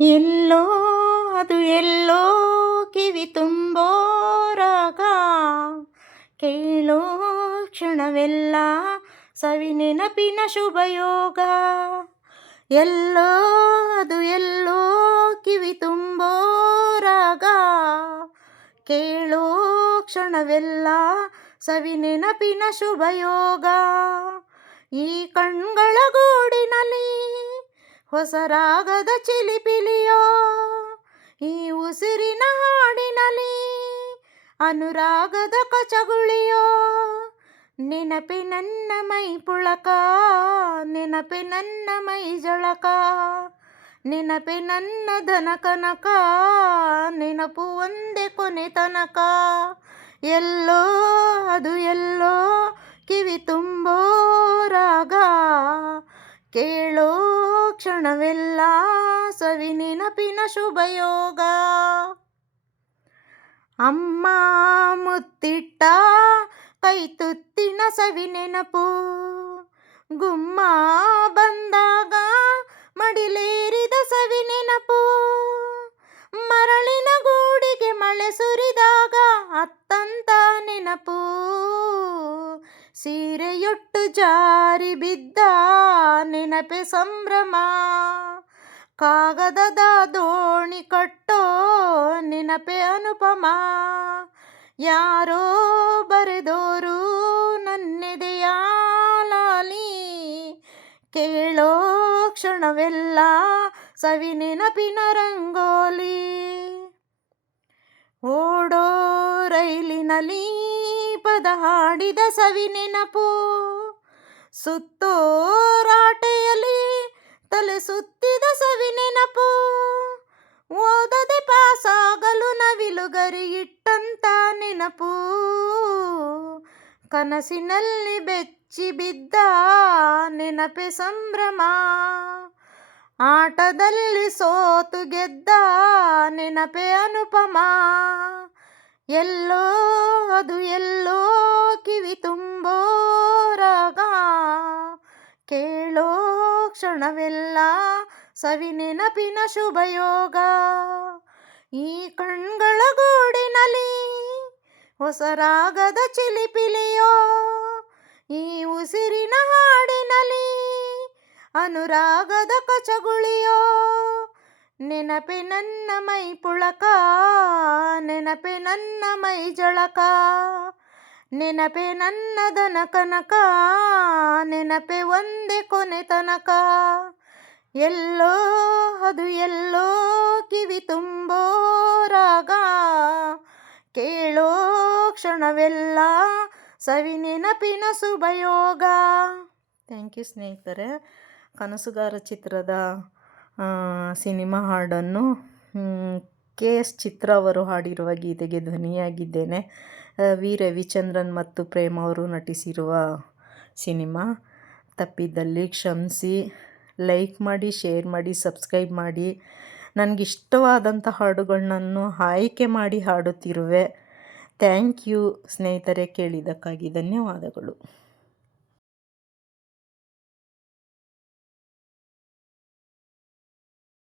ಎಲ್ಲೋ ಅದು ಎಲ್ಲೋ ಕಿವಿ ತುಂಬೋ ರಾಗ, ಕೇಳೋ ಕ್ಷಣವೆಲ್ಲ ಸವಿ ನೆನಪಿನ ಶುಭಯೋಗ. ಎಲ್ಲೋ ಅದು ಎಲ್ಲೋ ಕಿವಿ ತುಂಬೋ ರಾಗ, ಕೇಳೋ ಕ್ಷಣವೆಲ್ಲ ಸವಿ ನೆನಪಿನ ಶುಭಯೋಗ. ಈ ಕಣ್ಗಳ ಗೂಡಿನಲ್ಲಿ ಹೊಸ ರಾಗದ ಚಿಲಿಪಿಲಿಯೋ, ಈ ಉಸಿರಿನ ಹಾಡಿನಲ್ಲಿ ಅನುರಾಗದ ಕಚಗುಳಿಯೋ. ನೆನಪೆ ನನ್ನ ಮೈ ಪುಳಕ, ನೆನಪೆ ನನ್ನ ಮೈ ಜಳಕ, ನೆನಪೆ ನನ್ನ ಧನ ಕನಕ, ನೆನಪು ಒಂದೇ ಕೊನೆ ತನಕ. ಎಲ್ಲೋ ಅದು ಎಲ್ಲೋ ಕಿವಿ ತುಂಬೋ ರಾಗ, ಕೇಳೋ ಕ್ಷಣವೆಲ್ಲ ಸವಿ ನೆನಪಿನ ಶುಭಯೋಗ. ಅಮ್ಮ ಮುತ್ತಿಟ್ಟ ಕೈ ತುತ್ತಿನ ಸವಿ ನೆನಪು, ಗುಮ್ಮ ಬಂದಾಗ ಮಡಿಲೇರಿದ ಸವಿ ನೆನಪು. ಮರಳಿನ ಗೂಡಿಗೆ ಮಳೆ ಸುರಿದಾಗ ಅತ್ತಂತ ನೆನಪು, ಸೀರೆಯೊಟ್ಟು ಜಾರಿ ಬಿದ್ದ ನೆನಪೆ ಸಂಭ್ರಮ. ಕಾಗದದ ದೋಣಿ ಕಟ್ಟೋ ನೆನಪೆ ಅನುಪಮ. ಯಾರೋ ಬರೆದೋರು ನನ್ನೆದೆಯ ಲಾಲಿ, ಕೇಳೋ ಕ್ಷಣವೆಲ್ಲ ಸವಿ ನೆನಪಿನ ರಂಗೋಲಿ. ಓಡೋ ರೈಲಿನಲ್ಲಿ ಪದ ಹಾಡಿದ ಸವಿ ನೆನಪು, ಸುತ್ತೋ ರಾಟೆಯಲ್ಲಿ ತಲೆ ಸುತ್ತಿದ ಸವಿ ನೆನಪು. ಓದದೆ ಪಾಸಾಗಲು ನವಿಲು ಗರಿ ಇಟ್ಟಂತ ನೆನಪು, ಕನಸಿನಲ್ಲಿ ಬೆಚ್ಚಿ ಬಿದ್ದ ನೆನಪೆ ಸಂಭ್ರಮ. ಆಟದಲ್ಲಿ ಸೋತು ಗೆದ್ದ ನೆನಪೆ ಅನುಪಮ. ಎಲ್ಲೋ ಅದು ಎಲ್ಲೋ ಕಿವಿ ತುಂಬೋ ರಾಗ, ಕೇಳೋ ಕ್ಷಣವೆಲ್ಲ ಸವಿ ನೆನಪಿನ ಶುಭಯೋಗ. ಈ ಕಣ್ಗಳ ಗೂಡಿನಲ್ಲಿ ಹೊಸ ರಾಗದ ಚಿಲಿಪಿಲಿಯೋ, ಈ ಉಸಿರಿನ ಹಾಡಿನಲ್ಲಿ ಅನುರಾಗದ ಕಚಗುಳಿಯೋ. ನೆನಪೆ ನನ್ನ ಮೈ ಪುಳಕ, ನೆನಪೆ ನನ್ನ ಮೈ ಜಳಕ, ನೆನಪೆ ನನ್ನ ಧನ ಕನಕ, ನೆನಪೆ ಒಂದೇ ಕೊನೆ ತನಕ. ಎಲ್ಲೋ ಅದು ಎಲ್ಲೋ ಕಿವಿ ತುಂಬೋ ರಾಗ, ಕೇಳೋ ಕ್ಷಣವೆಲ್ಲ ಸವಿ ನೆನಪಿನ ಶುಭಯೋಗ. ಥ್ಯಾಂಕ್ ಯು ಸ್ನೇಹಿತರೆ. ಕನಸುಗಾರ ಚಿತ್ರದ ಸಿನಿಮಾ ಹಾಡನ್ನು KS ಚಿತ್ರ ಅವರು ಹಾಡಿರುವ ಗೀತೆಗೆ ಧ್ವನಿಯಾಗಿದ್ದೇನೆ. ವಿ ರವಿಚಂದ್ರನ್ ಮತ್ತು ಪ್ರೇಮ್ ಅವರು ನಟಿಸಿರುವ ಸಿನಿಮಾ. ತಪ್ಪಿದ್ದಲ್ಲಿ ಕ್ಷಮಿಸಿ. ಲೈಕ್ ಮಾಡಿ, ಶೇರ್ ಮಾಡಿ, ಸಬ್ಸ್ಕ್ರೈಬ್ ಮಾಡಿ. ನನಗಿಷ್ಟವಾದಂಥ ಹಾಡುಗಳನ್ನು ಆಯ್ಕೆ ಮಾಡಿ ಹಾಡುತ್ತಿರುವೆ. ಥ್ಯಾಂಕ್ ಯು ಸ್ನೇಹಿತರೆ, ಕೇಳಿದ್ದಕ್ಕಾಗಿ ಧನ್ಯವಾದಗಳು.